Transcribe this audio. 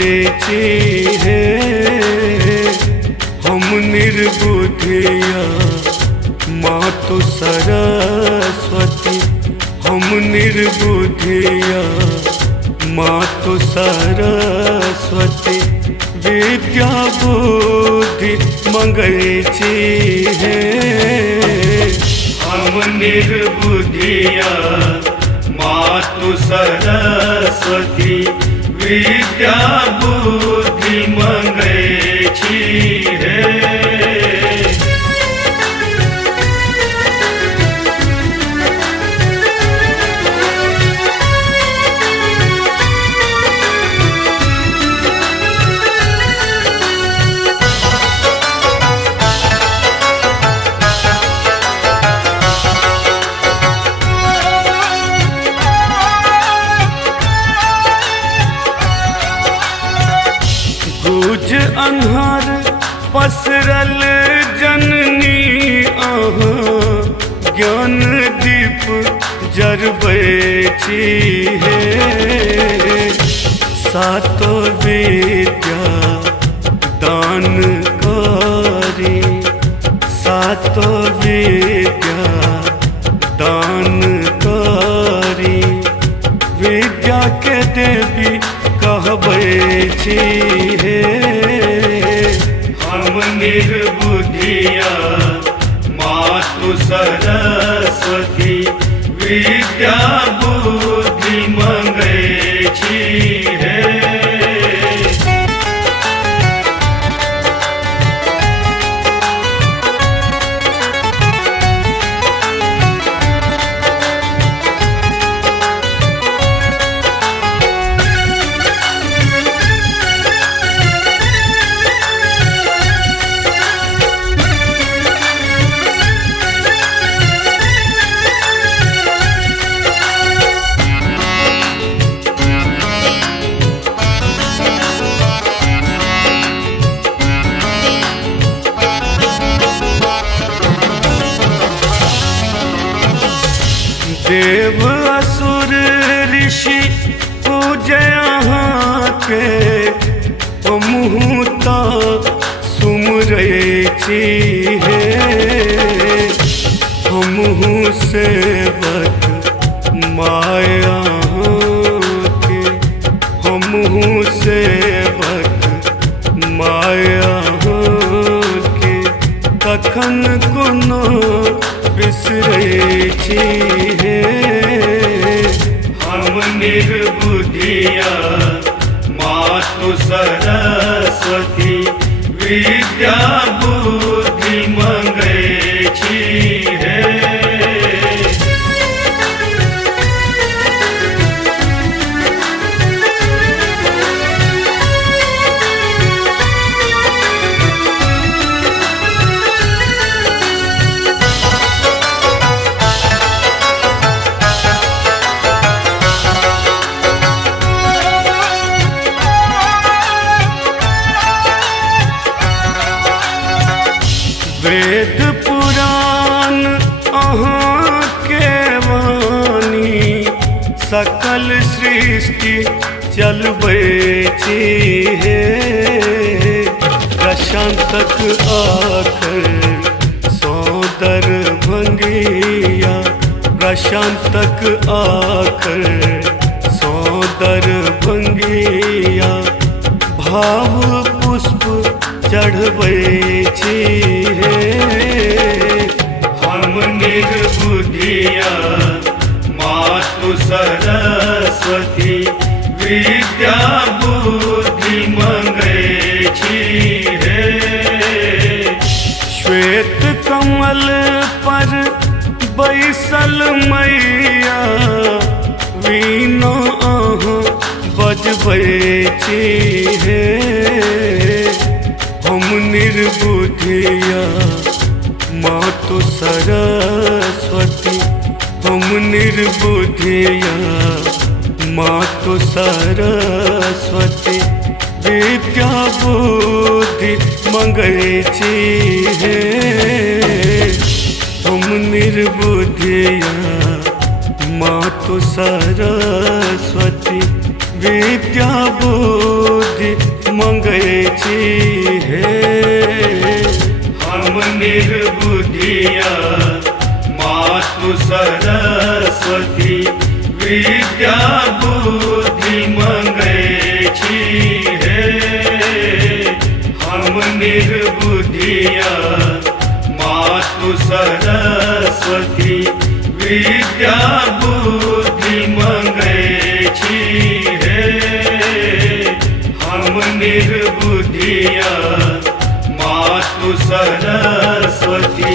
छी हे हम निर्बुद्धिया मातु सरस्वती हम निर्बुद्धिया मातु सरस्वती विद्या बुद्धि मंगै छी हे हम निर्बुद्धिया मातु सरस्वती विद्या बुद्धि मंगै छी हे। गुज अन्हार पसरल जननी अहाँ ज्ञान दीप जरबै छी हे सातो विद्या दान करी सातो विद्या दान करी विद्या के देवी कहबै छी हे हम निर्बुद्धिया मातु सरस्वती विद्या बुद्धि मंगै छी हे। देव असुर ऋषि पूजे अहाँके हमहूँ तऽ सुमरै छी हे हमहूँ सेवक माया अहाँके हमहूँ सेवक माया अहाँके तखन कोनो बिसरै छी हे हम निर्बुद्धिया मातु सरस्वती विद्या बुद्धि मंगै छी हे। वेद पुराण अहाँके वाणी सकल सृष्टि चलबै छी हे प्रशांतक आखर सौदर भंगिया प्रशांतक आखर सौदर भंगिया भाव पुष्प चढ़बै छी हे हम निर्बुद्धिया मातु सरस्वती विद्या बुद्धि मंगै छी हे। श्वेत कमल पर बैसल मैया वीणा अहाँ बजबै छी हे हम निर्बुद्धिया मातु सरस्वती हम निर्बुद्धिया मातु सरस्वती विद्या बुद्धि मंगै छी हे हम निर्बुद्धिया मातु सरस्वती विद्या बुद्धि मंगै छी हे। हम निर्बुद्धिया मातु सरस्वती विद्या बुद्धि मंगै छी हे। हम निर्बुद्धिया मातु सरस्वती विद्या बुद्धि मंगै छी हे। हम निर्बुद्धिया मातु सरस्वती।